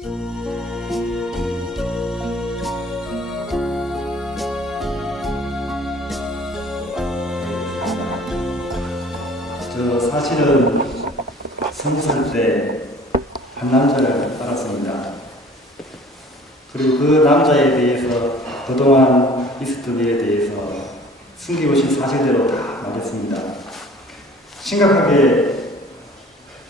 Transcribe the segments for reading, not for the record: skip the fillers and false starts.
저 사실은 20살 때 한 남자를 알았습니다. 그리고 그 남자에 대해서 그동안 있었던 일에 대해서 숨기고신 사실대로 다 말했습니다. 심각하게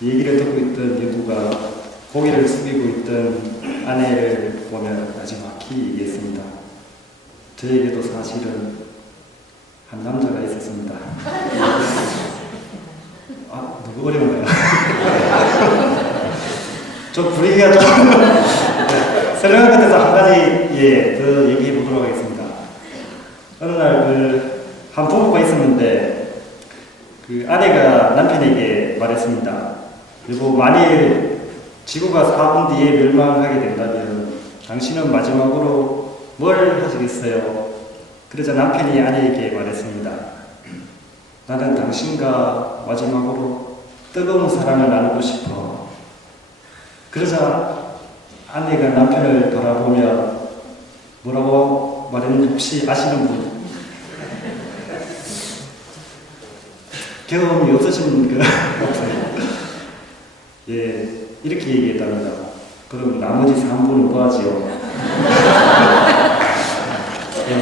얘기를 듣고 있던 여부가 고개를 숙이고 있던 아내를 보며 나지막히 얘기했습니다. 저에게도 사실은 한 남자가 있었습니다. 아, 너무 어려운가요? 좀 분위기가 좀 설명할 것 같아서 한 가지 더 얘기해 보도록 하겠습니다. 어느 날 한 부부가 있었는데 그 아내가 남편에게 말했습니다. 여보, 만일 지구가 4분 뒤에 멸망하게 된다면 당신은 마지막으로 뭘 하시겠어요? 그러자 남편이 아내에게 말했습니다. 나는 당신과 마지막으로 뜨거운 사랑을 나누고 싶어. 그러자 아내가 남편을 돌아보며 뭐라고 말했는지 혹시 아시는 분? 경험이 없으신 것 같아요. 예, 이렇게 얘기했답니다. 그럼 나머지 3분은 뭐 하지요? 예.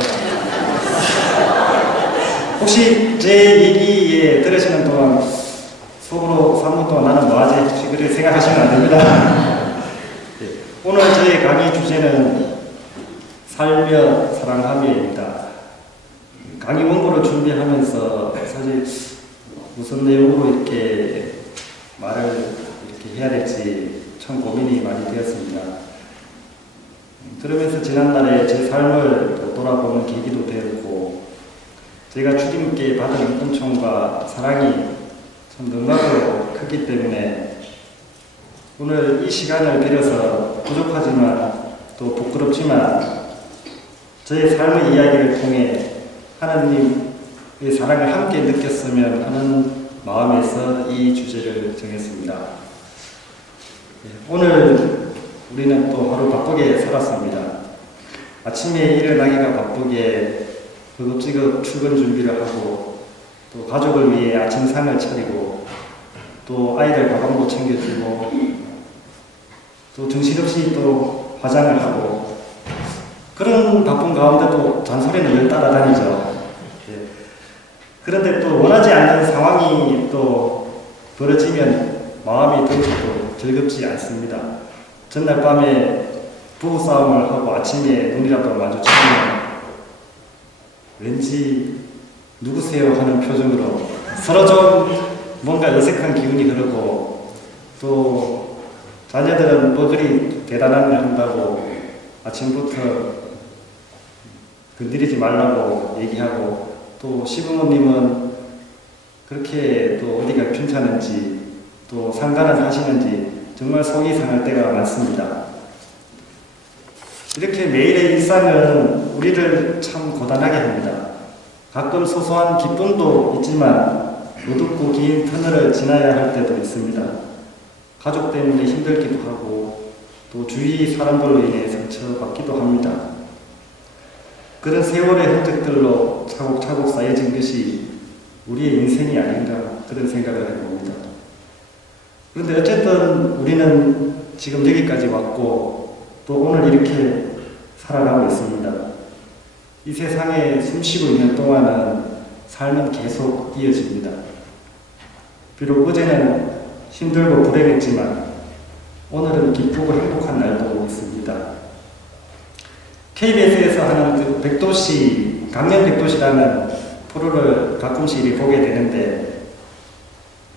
혹시 제 얘기에 들으시는 동안 속으로 3분 동안 나는 뭐 하지? 혹시 그렇게 생각하시면 안 됩니다. 예. 오늘 저희 강의 주제는 살며 사랑하며입니다. 강의 원고를 준비하면서 사실 무슨 내용으로 이렇게 말을 이렇게 해야 될지 참 고민이 많이 되었습니다. 그러면서 지난날에 제 삶을 돌아보는 계기도 되었고, 제가 주님께 받은 은총과 사랑이 참 너무나도 크기 때문에 오늘 이 시간을 빌어서 부족하지만 또 부끄럽지만 저의 삶의 이야기를 통해 하나님의 사랑을 함께 느꼈으면 하는 마음에서 이 주제를 정했습니다. 오늘 우리는 또 하루 바쁘게 살았습니다. 아침에 일어나기가 바쁘게 그것저것 출근 준비를 하고 또 가족을 위해 아침상을 차리고 또 아이들 가방도 챙겨주고 또 정신없이 또 화장을 하고 그런 바쁜 가운데도 잔소리는 늘 따라다니죠. 그런데 또 원하지 않는 상황이 또 벌어지면 마음이 더욱더 즐겁지 않습니다. 전날 밤에 부부싸움을 하고 아침에 눈이라도 마주치면 왠지 누구세요 하는 표정으로 서로 좀 뭔가 어색한 기운이 흐르고 또 자녀들은 뭐 그리 대단한 일 한다고 아침부터 건드리지 말라고 얘기하고 또 시부모님은 그렇게 또 어디가 괜찮은지 또 상관을 하시는지 정말 속이 상할 때가 많습니다. 이렇게 매일의 일상은 우리를 참 고단하게 합니다. 가끔 소소한 기쁨도 있지만 어둡고 긴 터널을 지나야 할 때도 있습니다. 가족 때문에 힘들기도 하고 또 주위 사람들로 인해 상처받기도 합니다. 그런 세월의 흔적들로 차곡차곡 쌓여진 것이 우리의 인생이 아닌가 그런 생각을 해봅니다. 그런데 어쨌든 우리는 지금 여기까지 왔고 또 오늘 이렇게 살아가고 있습니다. 이 세상에 숨쉬고 있는 동안은 삶은 계속 이어집니다. 비록 어제는 힘들고 불행했지만 오늘은 기쁘고 행복한 날도 있습니다. KBS에서 하는 그 백도시, 강연 백도시라는 프로를 가끔씩 보게 되는데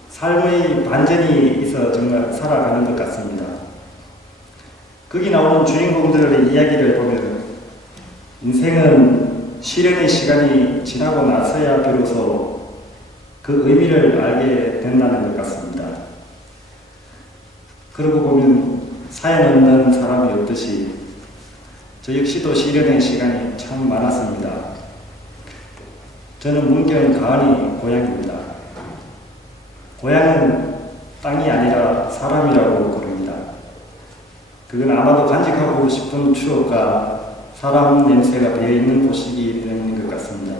삶의 반전이 있어 정말 살아가는 것 같습니다. 거기 나오는 주인공들의 이야기를 보면 인생은 시련의 시간이 지나고 나서야 비로소 그 의미를 알게 된다는 것 같습니다. 그러고 보면 사연 없는 사람이 없듯이 저 역시도 시련의 시간이 참 많았습니다. 저는 문경 가은이 고향입니다. 고향은 땅이 아니라 사람이라고 부릅니다. 그건 아마도 간직하고 싶은 추억과 사람 냄새가 배어있는 곳이기 때문인 것 같습니다.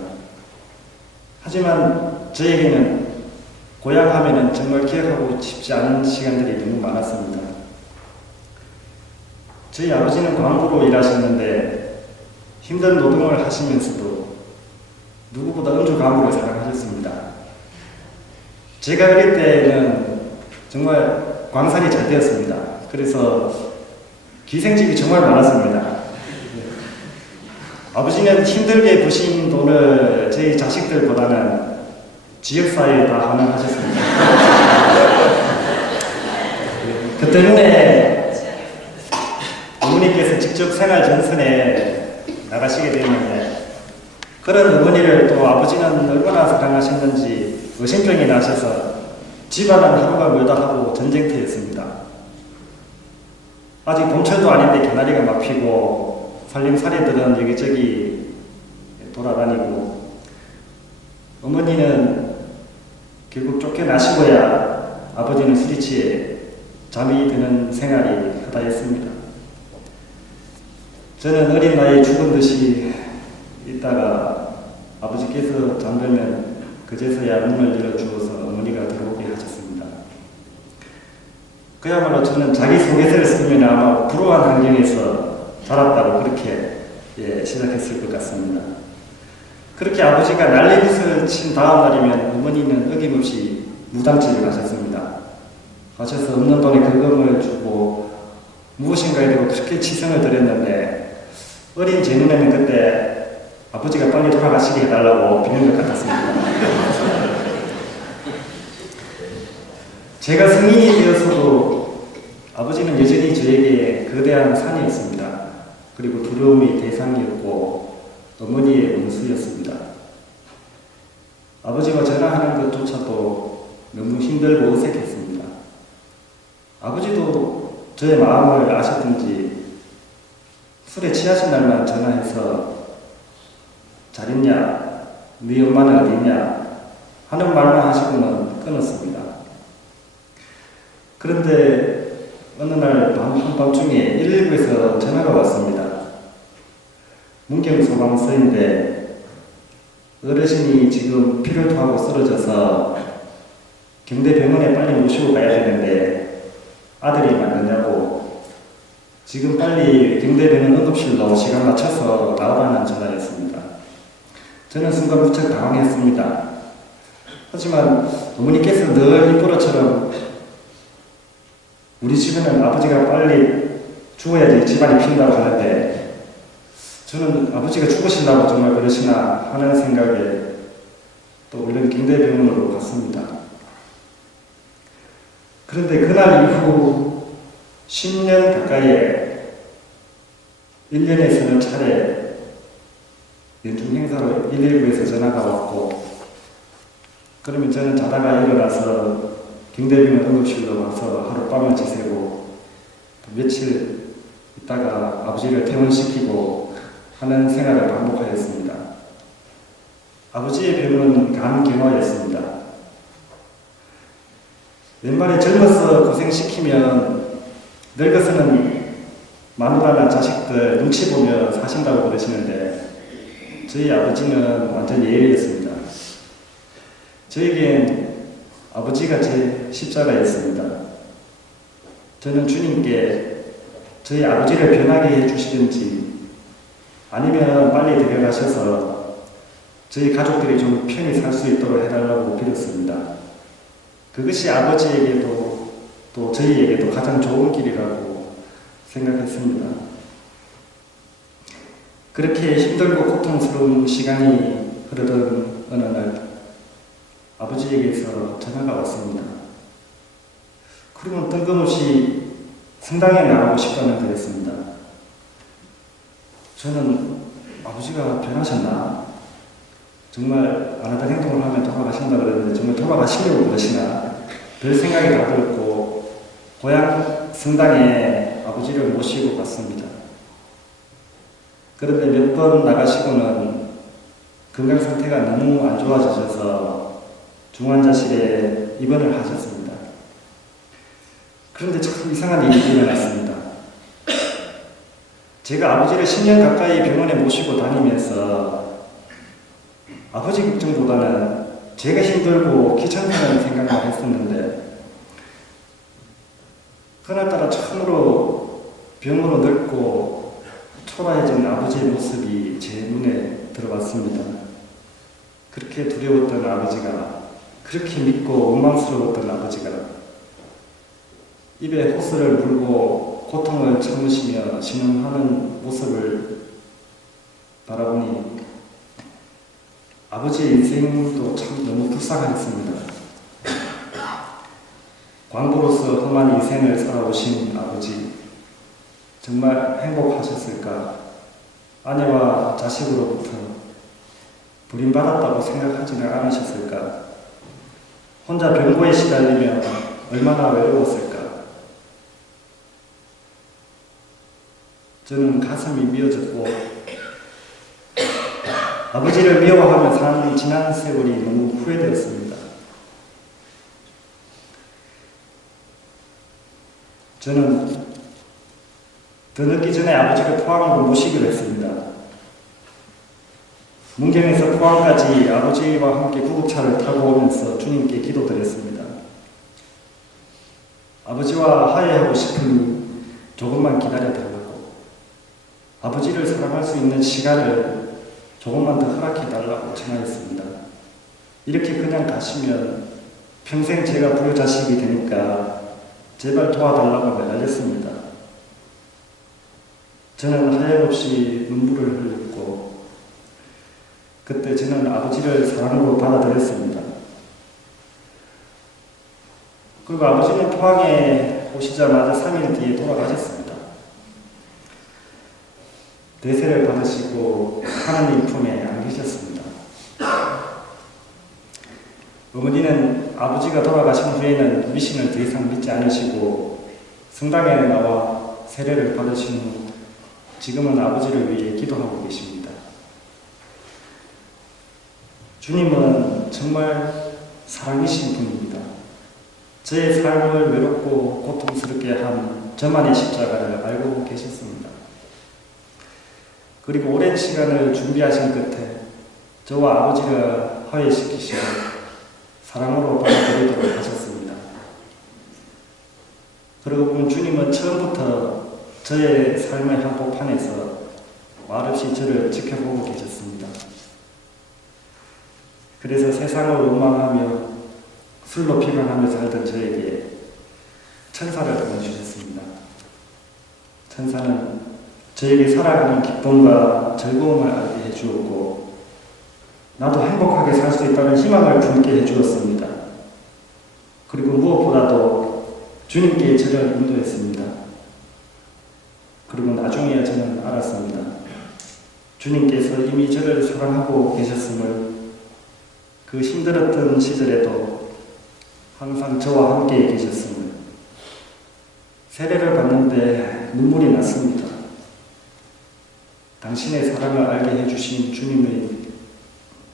하지만 저에게는 고향 하면은 정말 기억하고 싶지 않은 시간들이 너무 많았습니다. 저희 아버지는 광부로 일하셨는데 힘든 노동을 하시면서도 누구보다 은주 가무를 사랑하셨습니다. 제가 어릴 때는 정말 광산이 잘 되었습니다. 그래서 기생집이 정말 많았습니다. 아버지는 힘들게 부신 돈을 저희 자식들보다는 지역사회에 다 환원하셨습니다. 그 때문에 어머니께서 직접 생활 전선에 나가시게 되었는데 그런 어머니를 또 아버지는 얼마나 사랑하셨는지 의심병이 나셔서 집안은 하루가 멀다 하고 전쟁터였습니다. 아직 봄철도 아닌데 개나리가 막 피고 살림살이들은 여기저기 돌아다니고 어머니는 결국 쫓겨나시고야 아버지는 술이 취해 잠이 드는 생활이 허다했습니다. 저는 어린 나이에 죽은 듯이 있다가 아버지께서 잠들면 그제서야 문을 열어주어서 어머니가 들어오게 하셨습니다. 그야말로 저는 자기소개서를 쓰면 아마 불우한 환경에서 자랐다고 그렇게 시작했을 것 같습니다. 그렇게 아버지가 난리굿을 친 다음 날이면 어머니는 어김없이 무당집에 가셨습니다. 가셔서 없는 돈에 거금을 주고 무엇인가에도 그렇게 치성을 드렸는데 어린 제 눈에는 그때 아버지가 빨리 돌아가시게 해달라고 비는 것 같았습니다. 제가 성인이 되어서도 아버지는 여전히 저에게 거대한 산이었습니다. 그리고 두려움의 대상이었고 어머니의 원수였습니다. 아버지와 전화하는 것조차도 너무 힘들고 어색했습니다. 아버지도 저의 마음을 아셨던지 술에 취하신 날만 전화해서 잘 있냐? 네 엄마는 어디 있냐? 하는 말만 하시고는 끊었습니다. 그런데 어느 날 한밤중에 119에서 전화가 왔습니다. 문경소방서인데 어르신이 지금 피를 토하고 쓰러져서 경대병원에 빨리 모시고 가야 되는데 아들이 맞느냐고 지금 빨리 경대병원 응급실로 시간 맞춰서 나오라는 전화였습니다. 저는 순간 무척 당황했습니다. 하지만 어머니께서 늘 입버릇처럼 우리 집에는 아버지가 빨리 죽어야지 집안이 핀다고 하는데 저는 아버지가 죽으신다고 정말 그러시나 하는 생각에 또 얼른 경대병원으로 갔습니다. 그런데 그날 이후 10년 가까이에 1년에 서너 차례 연중 행사로 119에서 전화가 왔고 그러면 저는 자다가 일어나서 경대병원 응급실로 와서 하룻밤을 지새고 며칠 있다가 아버지를 퇴원시키고 하는 생활을 반복하였습니다. 아버지의 병은 간경화였습니다. 왼발에 젊어서 고생시키면 늙어서는 마누라나 자식들 눈치 보며 사신다고 그러시는데 저희 아버지는 완전 예외였습니다. 저에겐 아버지가 제 십자가였습니다. 저는 주님께 저희 아버지를 변하게 해주시든지 아니면 빨리 데려가셔서 저희 가족들이 좀 편히 살 수 있도록 해달라고 빌었습니다. 그것이 아버지에게도 또 저희에게도 가장 좋은 길이라고 생각했습니다. 그렇게 힘들고 고통스러운 시간이 흐르던 어느 날 아버지에게서 전화가 왔습니다. 그러면 뜬금없이 성당에 나가고 싶다는 거였습니다. 저는 아버지가 변하셨나? 정말 안 하던 행동을 하면 돌아가신다 그랬는데 정말 돌아가시려고 그러시나? 별 생각이 다 들었고 고향 성당에 아버지를 모시고 갔습니다. 그런데 몇 번 나가시고는 건강 상태가 너무 안 좋아지셔서 중환자실에 입원을 하셨습니다. 그런데 참 이상한 일이 일어났습니다. 제가 아버지를 10년 가까이 병원에 모시고 다니면서 아버지 걱정보다는 제가 힘들고 귀찮다는 생각만 했었는데, 그날따라 처음으로 병으로 늙고 초라해진 아버지의 모습이 제 눈에 들어왔습니다. 그렇게 두려웠던 아버지가, 그렇게 믿고 원망스러웠던 아버지가 입에 호스를 물고 고통을 참으시며 신음하는 모습을 바라보니 아버지의 인생도 참 너무 불쌍했습니다. 광부로서 험한 인생을 살아오신 아버지, 정말 행복하셨을까? 아내와 자식으로부터 버림받았다고 생각하지는 않으셨을까? 혼자 병고에 시달리며 얼마나 외로웠을까? 저는 가슴이 미어졌고 아버지를 미워하며 산 지난 세월이 너무 후회되었습니다. 저는 더 늦기 전에 아버지를 포항으로 모시기로 했습니다. 문경에서 포항까지 아버지와 함께 구급차를 타고 오면서 주님께 기도드렸습니다. 아버지와 화해하고 싶으니 조금만 기다려달라고, 아버지를 사랑할 수 있는 시간을 조금만 더 허락해달라고 전하였습니다. 이렇게 그냥 가시면 평생 제가 부효자식이 되니까 제발 도와달라고 매달렸습니다. 저는 하염없이 눈물을 흘렸고 그때 저는 아버지를 사랑으로 받아들였습니다. 그리고 아버지는 포항에 오시자마자 3일 뒤에 돌아가셨습니다. 대세를 받으시고 하나님 품에 안기셨습니다. 어머니는 아버지가 돌아가신 후에는 미신을 더 이상 믿지 않으시고 성당에 나와 세례를 받으신 후 지금은 아버지를 위해 기도하고 계십니다. 주님은 정말 사랑이신 분입니다. 저의 삶을 외롭고 고통스럽게 한 저만의 십자가를 알고 계셨습니다. 그리고 오랜 시간을 준비하신 끝에 저와 아버지를 화해시키시고 사랑으로 받아들이도록 하셨습니다. 그러고 보면 주님은 처음부터 저의 삶의 한복판에서 말없이 저를 지켜보고 계셨습니다. 그래서 세상을 원망하며 술로 피곤하며 살던 저에게 천사를 보내주셨습니다. 천사는 저에게 살아가는 기쁨과 즐거움을 알게 해주었고 나도 행복하게 살 수 있다는 희망을 품게 해주었습니다. 그리고 무엇보다도 주님께 저를 인도했습니다. 그리고 나중에야 저는 알았습니다. 주님께서 이미 저를 사랑하고 계셨음을, 그 힘들었던 시절에도 항상 저와 함께 계셨음을, 세례를 받는데 눈물이 났습니다. 당신의 사랑을 알게 해주신 주님의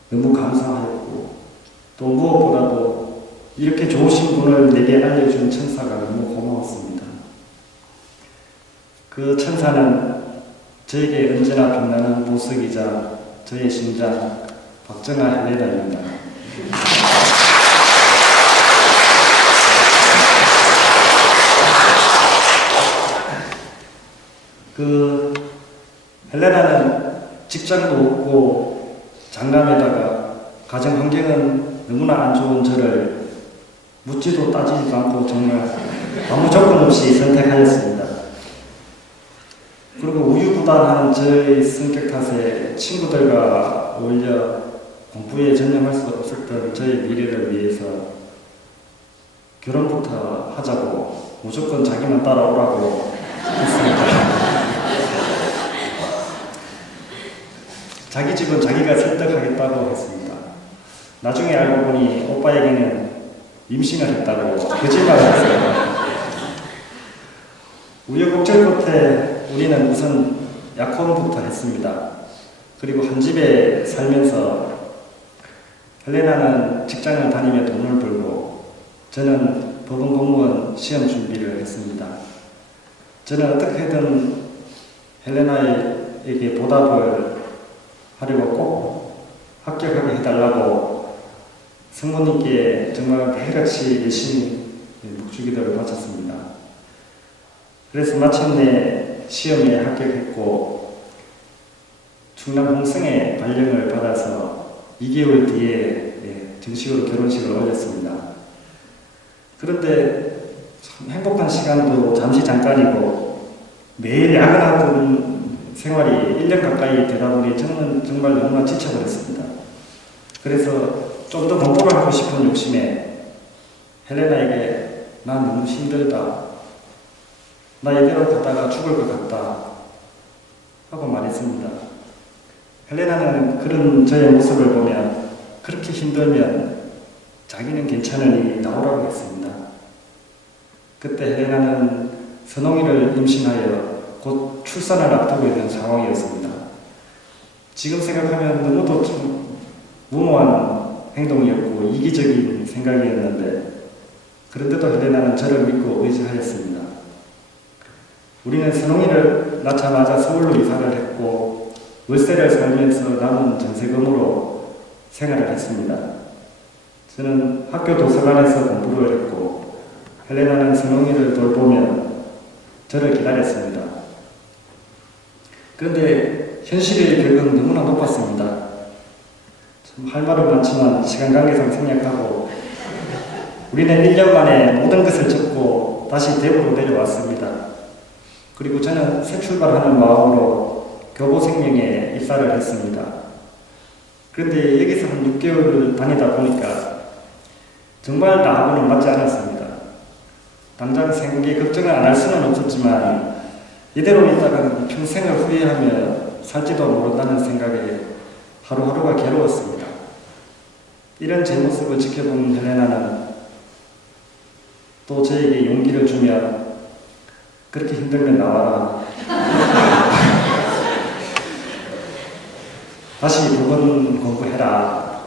너무 감사하였고 또 무엇보다도 이렇게 좋으신 분을 내게 알려준 천사가 너무 고마웠습니다. 그 천사는 저에게 언제나 빛나는 보석이자 저의 심장 박정아 헬레나입니다. 그 헬레나는 직장도 없고 장남에다가 가정 환경은 너무나 안 좋은 저를 묻지도 따지지도 않고 정말 아무 조건 없이 선택하였습니다. 그리고 우유부단한 저의 성격 탓에 친구들과 어울려 공부에 전념할 수 없었던 저의 미래를 위해서 결혼부터 하자고 무조건 자기만 따라오라고 했습니다. 자기 집은 자기가 설득하겠다고 했습니다. 나중에 알고 보니 오빠에게는 임신을 했다고 거짓말을 했습니다. 우여곡절 끝에 우리는 우선 약혼부터 했습니다. 그리고 한 집에 살면서 헬레나는 직장을 다니며 돈을 벌고 저는 법원 공무원 시험 준비를 했습니다. 저는 어떻게든 헬레나에게 보답을 하려고 꼭 합격하게 해달라고 성모님께 정말 매일같이 열심히 묵주기도를 바쳤습니다. 그래서 마침내 시험에 합격했고 충남 홍성에 발령을 받아서 2개월 뒤에 정식으로 결혼식을 올렸습니다. 그런데 참 행복한 시간도 잠깐이고 매일 야근하던 생활이 1년 가까이 되다 보니 저는 정말 너무나 지쳐버렸습니다. 그래서 좀 더 공부를 하고 싶은 욕심에 헬레나에게 난 너무 힘들다, 나 이대로 가다가 죽을 것 같다 하고 말했습니다. 헬레나는 그런 저의 모습을 보면 그렇게 힘들면 자기는 괜찮으니 나오라고 했습니다. 그때 헬레나는 선홍이를 임신하여 곧 출산을 앞두고 있는 상황이었습니다. 지금 생각하면 너무도 좀 무모한 행동이었고 이기적인 생각이었는데 그런데도 헬레나는 저를 믿고 의지하였습니다. 우리는 선홍이를 낳자마자 서울로 이사를 했고 월세를 살면서 남은 전세금으로 생활을 했습니다. 저는 학교 도서관에서 공부를 했고 헬레나는 선홍이를 돌보며 저를 기다렸습니다. 그런데 현실의 벽은 너무나 높았습니다. 참 할 말은 많지만 시간 관계상 생략하고 우리는 1년 만에 모든 것을 접고 다시 대구로 내려왔습니다. 그리고 저는 새 출발하는 마음으로 교보생명에 입사를 했습니다. 그런데 여기서 한 6개월을 다니다 보니까 정말 나하고는 맞지 않았습니다. 당장 생계 걱정을 안 할 수는 없었지만 이대로 있다가는 평생을 후회하며 살지도 모른다는 생각에 하루하루가 괴로웠습니다. 이런 제 모습을 지켜본 헬레나는 또 저에게 용기를 주며 그렇게 힘들면 나와라. 다시 2번 공부해라.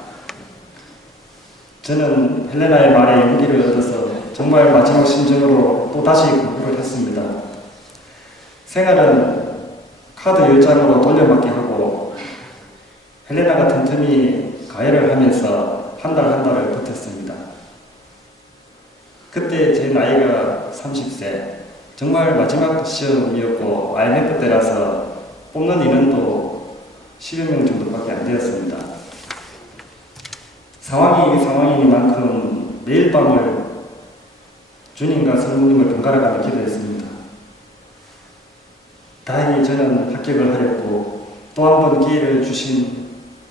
저는 헬레나의 말에 용기를 얻어서 정말 마지막 심정으로 또 다시 공부를 했습니다. 생활은 카드 10장으로 돌려막기 하고 헬레나가 틈틈이 가해를 하면서 한 달을 버텼습니다. 그때 제 나이가 30세, 정말 마지막 시험이었고 IMF 때라서 뽑는 인원도 10여 명 정도밖에 안 되었습니다. 상황이 상황이니만큼 매일 밤을 주님과 성모님을 번갈아 가며 기도했습니다. 다행히 저는 합격을 하였고 또 한 번 기회를 주신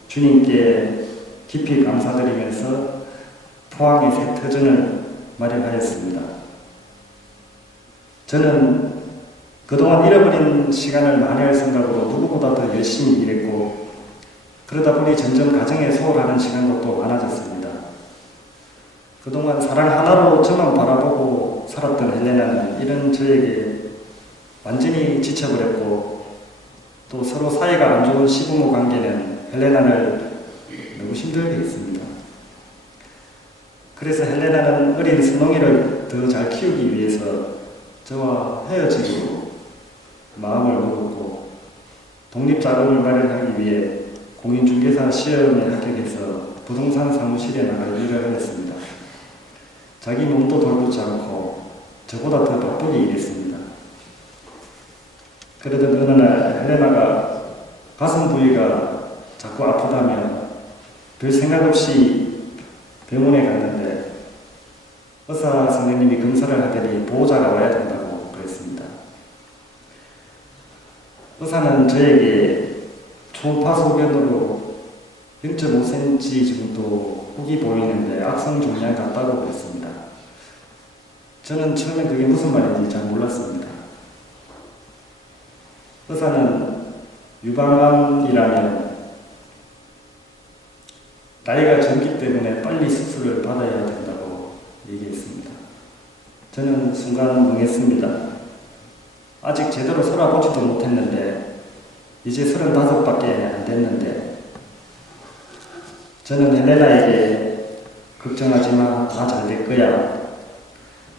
주님께 깊이 감사드리면서 포항의 새 터전을 마련하였습니다. 저는 그동안 잃어버린 시간을 만회할 생각으로 누구보다 더 열심히 일했고 그러다 보니 점점 가정에 소홀하는 시간도 또 많아졌습니다. 그동안 사랑 하나로 저만 바라보고 살았던 헬레나는 이런 저에게 완전히 지쳐버렸고 또 서로 사이가 안 좋은 시부모 관계는 헬레나를 너무 힘들게 했습니다. 그래서 헬레나는 어린 선홍이를 더 잘 키우기 위해서 저와 헤어지기로 마음을 먹었고 독립자금을 마련하기 위해 공인중개사 시험에 합격해서 부동산 사무실에 나갈 일을 하였습니다. 자기 몸도 돌보지 않고 저보다 더 바쁘게 일했습니다. 그러던 어느 날 헬레나가 가슴 부위가 자꾸 아프다며 별 생각 없이 병원에 갔는데 의사 선생님이 검사를 하더니 보호자가 와야 된다고 그랬습니다. 의사는 저에게 초음파 소견으로 0.5cm 정도 혹이 보이는데 악성 종양 같다고 그랬습니다. 저는 처음에 그게 무슨 말인지 잘 몰랐습니다. 의사는 유방암이라면 나이가 젊기 때문에 빨리 수술을 받아야 된다고 얘기했습니다. 저는 순간 멍했습니다. 아직 제대로 살아보지도 못했는데 이제 35밖에 안 됐는데 저는 헬레나에게 걱정하지 마, 다 잘 될 거야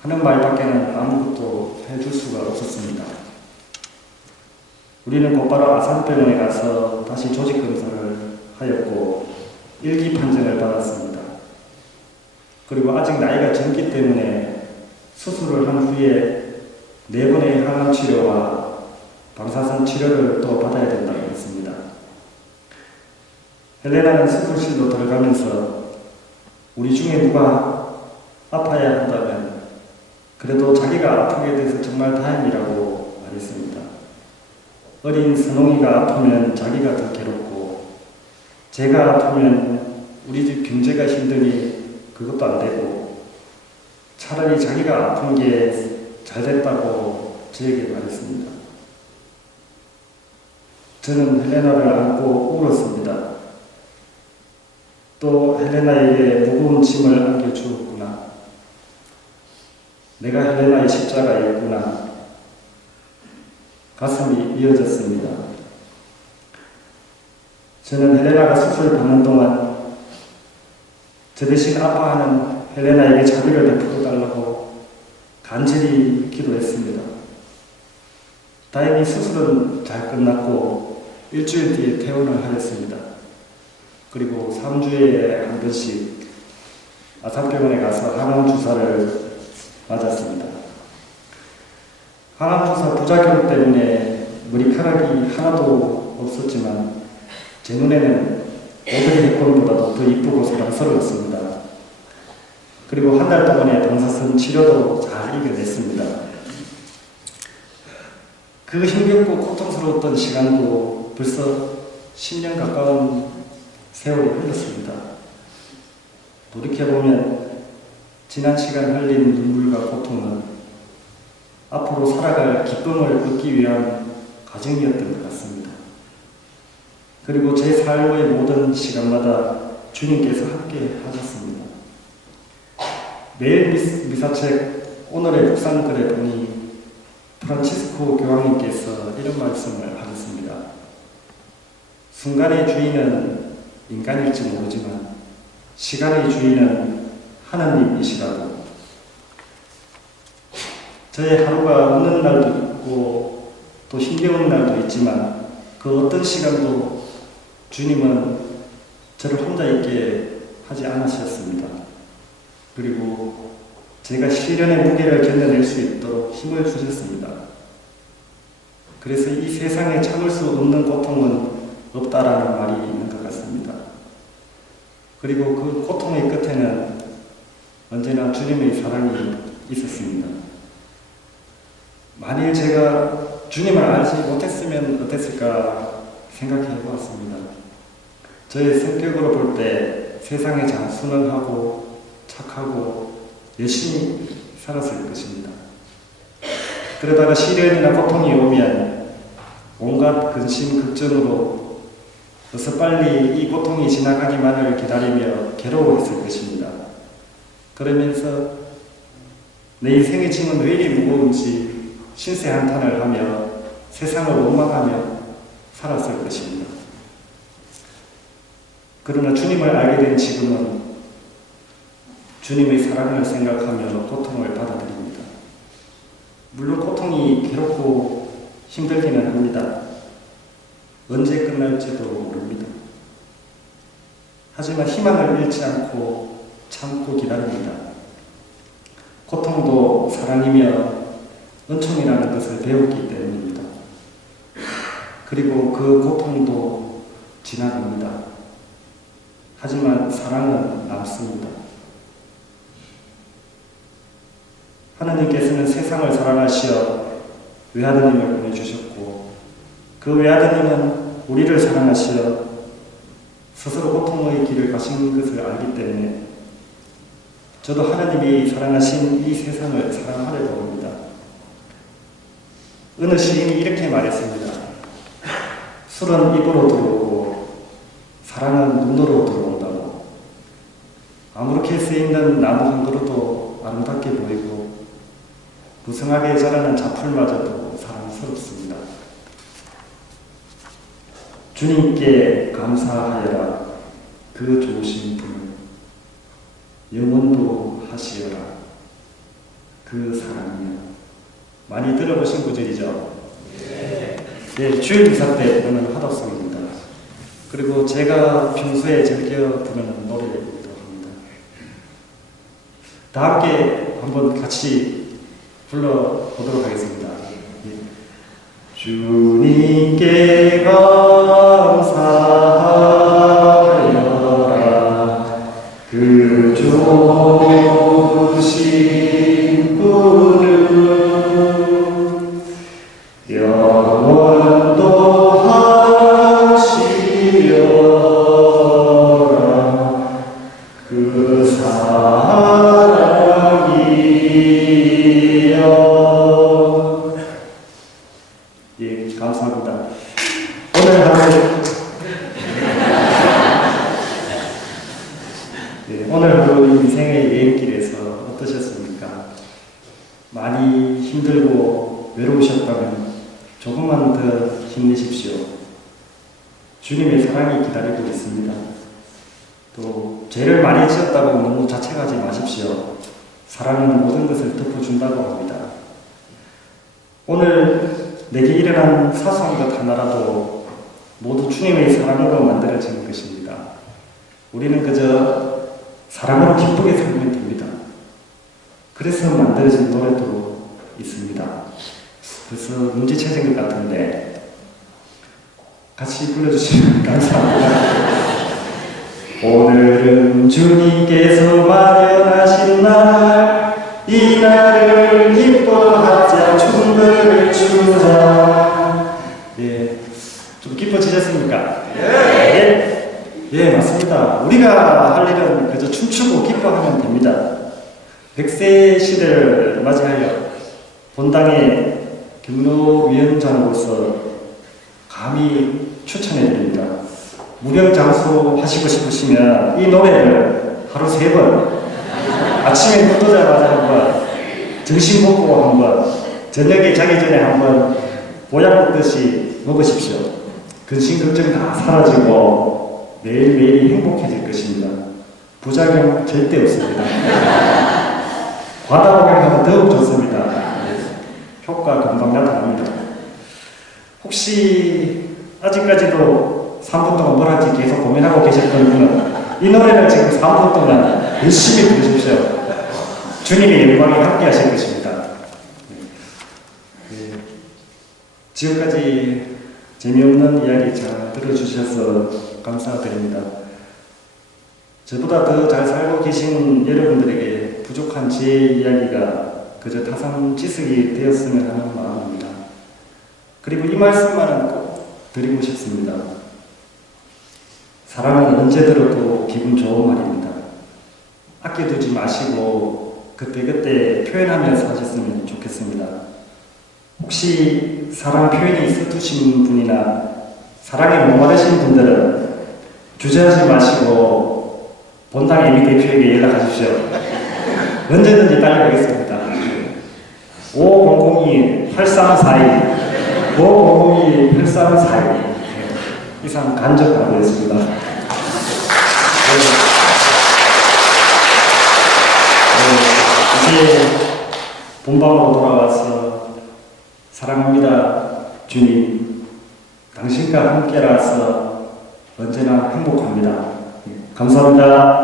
하는 말밖에는 아무것도 해줄 수가 없었습니다. 우리는 곧바로 아산병원에 가서 다시 조직 검사를 하였고 일기 판정을 받았습니다. 그리고 아직 나이가 젊기 때문에 수술을 한 후에 4번의 항암 치료와 방사선 치료를 또 받아야 된다고 했습니다. 헬레나는 수술실로 들어가면서 우리 중에 누가 아파야 한다면 그래도 자기가 아프게 돼서 정말 다행이라고 말했습니다. 어린 선홍이가 아프면 자기가 더 괴롭고 제가 아프면 우리 집 경제가 힘드니 그것도 안 되고 차라리 자기가 아픈 게 잘 됐다고 저에게 말했습니다. 저는 헬레나를 안고 울었습니다. 또 헬레나에게 무거운 짐을 안겨주었구나. 내가 헬레나의 십자가였구나. 가슴이 이어졌습니다. 저는 헬레나가 수술을 받는 동안 저 대신 아파하는 헬레나에게 자비를 베풀어 달라고 간절히 기도했습니다. 다행히 수술은 잘 끝났고 일주일 뒤에 퇴원을 하였습니다. 그리고 3주에 한 번씩 아산병원에 가서 항암주사를 맞았습니다. 항암주사 부작용 때문에 머리카락이 하나도 없었지만 제 눈에는 오드리 헵번보다도 더 이쁘고 사랑스러웠습니다. 그리고 한 달 동안의 방사선 치료도 잘 이겨냈습니다. 그 힘겹고 고통스러웠던 시간도 벌써 10년 가까운 세월이 흘렀습니다. 돌이켜보면 지난 시간 흘린 눈물과 고통은 앞으로 살아갈 기쁨을 얻기 위한 과정이었던 것 같습니다. 그리고 제 삶의 모든 시간마다 주님께서 함께 하셨습니다. 매일 미사책 오늘의 묵상글에 보니 프란치스코 교황님께서 이런 말씀을 하셨습니다. 순간의 주인은 인간일지 모르지만 시간의 주인은 하나님이시라고. 저의 하루가 웃는 날도 있고 또 힘겨운 날도 있지만 그 어떤 시간도 주님은 저를 혼자 있게 하지 않으셨습니다. 그리고 제가 시련의 무게를 견뎌낼 수 있도록 힘을 주셨습니다. 그래서 이 세상에 참을 수 없는 고통은 없다라는 말이 있는 것 같습니다. 그리고 그 고통의 끝에는 언제나 주님의 사랑이 있었습니다. 만일 제가 주님을 알지 못했으면 어땠을까 생각해 보았습니다. 저의 성격으로 볼 때 세상에 잘 순응하고 착하고 열심히 살았을 것입니다. 그러다가 시련이나 고통이 오면 온갖 근심 걱정으로 어서 빨리 이 고통이 지나가기만을 기다리며 괴로워했을 것입니다. 그러면서 내 인생의 짐은 왜 이리 무거운지 신세한탄을 하며 세상을 원망하며 살았을 것입니다. 그러나 주님을 알게 된 지금은 주님의 사랑을 생각하며 고통을 받아들입니다. 물론 고통이 괴롭고 힘들기는 합니다. 언제 끝날지도 모릅니다. 하지만 희망을 잃지 않고 참고 기다립니다. 고통도 사랑이며 은총이라는 것을 배웠기 때문입니다. 그리고 그 고통도 지나갑니다. 하지만 사랑은 남습니다. 하나님께서는 세상을 사랑하시어 외아드님을 보내주셨고 그 외아드님은 우리를 사랑하시어 스스로 고통의 길을 가신 것을 알기 때문에 저도 하나님이 사랑하신 이 세상을 사랑하려고 합니다. 어느 시인이 이렇게 말했습니다. 술은 입으로 들어오고 사랑은 눈으로 들어온다고. 아무렇게 쓰이는 나무 한 그루도 아름답게 보이고 무성하게 자라는 잡풀마저도 사랑스럽습니다. 주님께 감사하여라. 그 좋으신 분을 영원도 하시어라. 그 사랑이여. 많이 들어보신 구절이죠? 네. 예, 주일 미사 때 부르는 화답송입니다. 그리고 제가 평소에 즐겨 부르는 노래이기도 합니다. 다 함께 한번 같이 불러보도록 하겠습니다. 예. 주님께 감사하여라 그 좋으신 분을 영원도 하시려라 그 사랑이여. 예, 감사합니다. 오늘 하루 오늘 하루 인생의 여행길에서 어떠셨습니까? 많이 힘들고 외로우셨다면 조금만 더 힘내십시오. 주님의 사랑이 기다리고 있습니다. 또 죄를 많이 지었다고 너무 자책하지 마십시오. 사랑은 모든 것을 덮어준다고 합니다. 오늘 내게 일어난 사소한 것 하나라도 모두 주님의 사랑으로 만들어진 것입니다. 우리는 그저 사랑으로 기쁘게 살면 됩니다. 그래서 만들어진 노래도 있습니다. 그래서 눈치채신 것 같은데 같이 불러주시면 감사합니다. 오늘은 주님께서 마련하신 날, 이 날을 기뻐하자, 춤을 추자. 예, 좀 기뻐지셨습니까? 예, 맞습니다. 우리가 할 일은 그저 춤추고 기뻐하면 됩니다. 100세 시대를 맞이하여 본당의 경로위원장으로서 감히 추천해드립니다. 무병장수 하시고 싶으시면 이 노래를 하루 3번, 아침에 눈 뜨자마자 한번, 점심 먹고 한번, 저녁에 자기 전에 한번 보약 먹듯이 먹으십시오. 근심 걱정 다 사라지고 매일매일이 행복해질 것입니다. 부작용 절대 없습니다. 과다 복용하면 더욱 좋습니다. 효과 금방 나타납니다. 혹시 아직까지도 3분 동안 뭘 할지 계속 고민하고 계셨던 분은 이 노래를 지금 3분 동안 열심히 들으십시오. 주님의 영광이 함께 하실 것입니다. 지금까지 재미없는 이야기 잘 들어주셔서 감사드립니다. 저보다 더 잘 살고 계신 여러분들에게 부족한 제 이야기가 그저 타산지석이 되었으면 하는 마음입니다. 그리고 이 말씀만은 꼭 드리고 싶습니다. 사랑은 언제 들어도 기분 좋은 말입니다. 아껴두지 마시고 그때그때 표현하면서 하셨으면 좋겠습니다. 혹시 사랑 표현이 서투신 분이나 사랑에 목마르신 분들은 주저하지 마시고 본당 예비 대표에게 연락하십시오. 언제든지 달려가겠습니다. 5002-8342 5002-8342 이상 간접하고였습니다. 이제 본방으로 돌아와서 사랑합니다. 주님, 당신과 함께라서 언제나 행복합니다. 감사합니다.